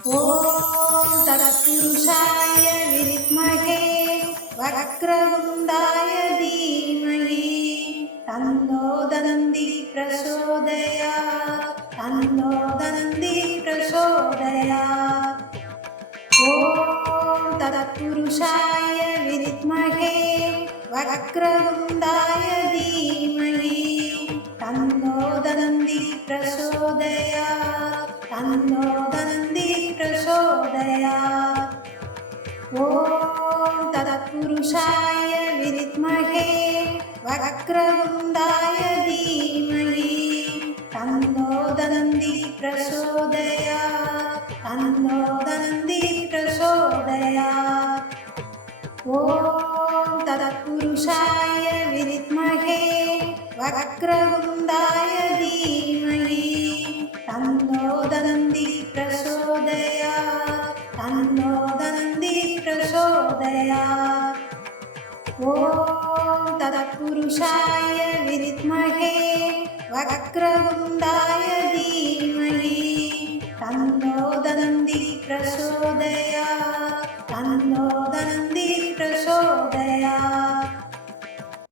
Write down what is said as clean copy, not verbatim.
ॐ तत्पुरुषाय विद्महे वक्रतुण्डाय धीमहि तन्नो दन्ति प्रचोदयात् तन्नो दन्ति प्रचोदयात्। ॐ तत्पुरुषाय विद्महे वक्रतुण्डाय धीमहि तन्नो दन्ति प्रचोदयात् तन्नो दन्ति प्रचोदयात्। ॐ तत्पुरुषाय विद्महे वक्रतुण्डाय धीमहि तन्नो दन्ति प्रचोदयात् तन्नो दन्ति प्रचोदयात्। ॐ तत्पुरुषाय विद्महे वक्रतुण्डाय धीमहि तन्नो दन्ति प्रचोदयात् तन्नो दन्ति प्रचोदयात्। ॐ तत्पुरुषाय विद्महे वक्रतुण्डाय धीमहि तन्नो दन्ति प्रचोदयात् तन्नो दन्ति प्रचोदयात्।